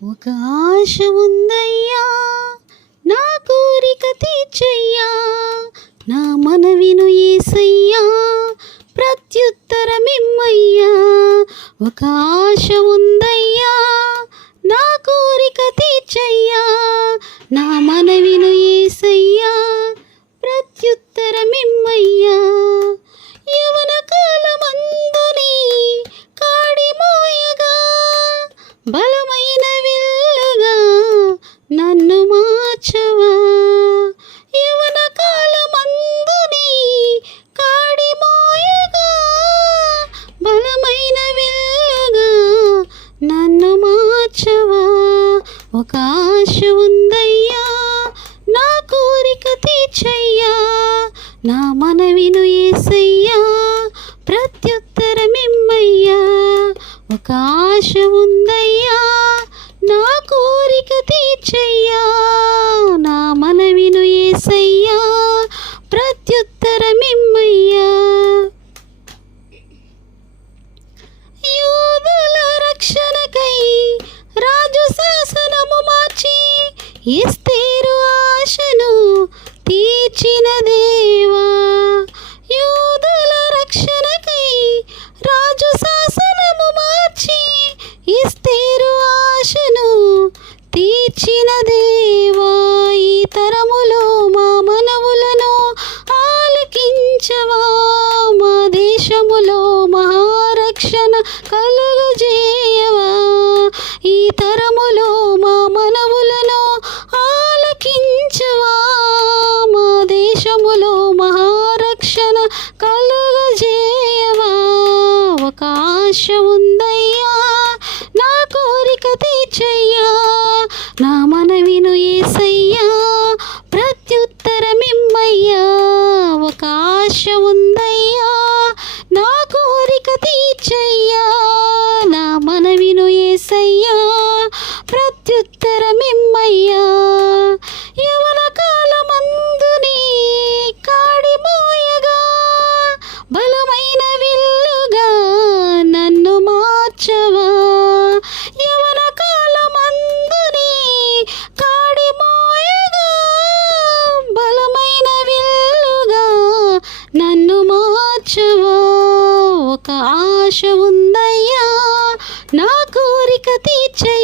ఒక ఆశ ఉందయ్యా, నా కోరిక తీర్చయ్యా, నా మనవిను యేసయ్యా, ప్రత్యుత్తరమిమ్మయ్యా. ఒక ఆశ ఉందయ్యా, నా కోరిక తీర్చయ్యా, నా మనవిను యేసయ్యా, ప్రత్యుత్తరమిమ్మయ్యా. యవన కాలమందుని కాడి మోయగా, బలమైన విల్లుగా నన్ను మార్చవా. యవన కాలమందుని కాడి మోయగా, బలమైన విల్లుగా నన్ను మార్చవా. ఒక ఆశ ఉందయ్యా, నా కోరిక తీర్చయ్యా, నా మనవిను యేసయ్యా, ప్రత్యుత్తరమిమ్మయ్యా. ఒక ఆశ ఉందయ్యా, నా కోరిక తీర్చయ్యా, నా మనవిను యేసయ్యా, ప్రత్యుత్తరమిమ్మయ్యా. యూదుల రక్షణకై రాజు శాసనము మార్చి, ఎస్తేరు ఆశను తీర్చిన దేవా. యూదుల రక్షణకై రాజు శాసనము మార్చి, ఎస్తేరు ఆశను తీర్చిన దేవా. ఈ తరములో మా మనవులను ఆలకించవా, మా దేశములో మహారక్షణ కలుగజేయవా. ఈ తరములో మా మనవులను ఆలకించవా, మా దేశములో మహారక్షణ కలుగజేయవా. ఒక ఆశ ఉందయ్యా, నా కోరిక తీర్చయ్యా, నా మనవిను యేసయ్యా, ప్రత్యుత్తరమిమ్మయ్యా. ఒక ఆశ ఉందయ్యా, నా కోరిక తీర్చయ్యా, నా మనవిను యేసయ్యా, ప్రత్యుత్తరమిమ్మయ్యా. యవన కాలమందుని కాడి మోయగా, బలమైన విల్లుగా నన్ను మార్చవా. యవన కాలమందుని కాడి మోయగా, బలమైన విల్లుగా నన్ను మార్చవా. ఒక ఆశ ఉందయ్యా, నా కోరిక తీర్చే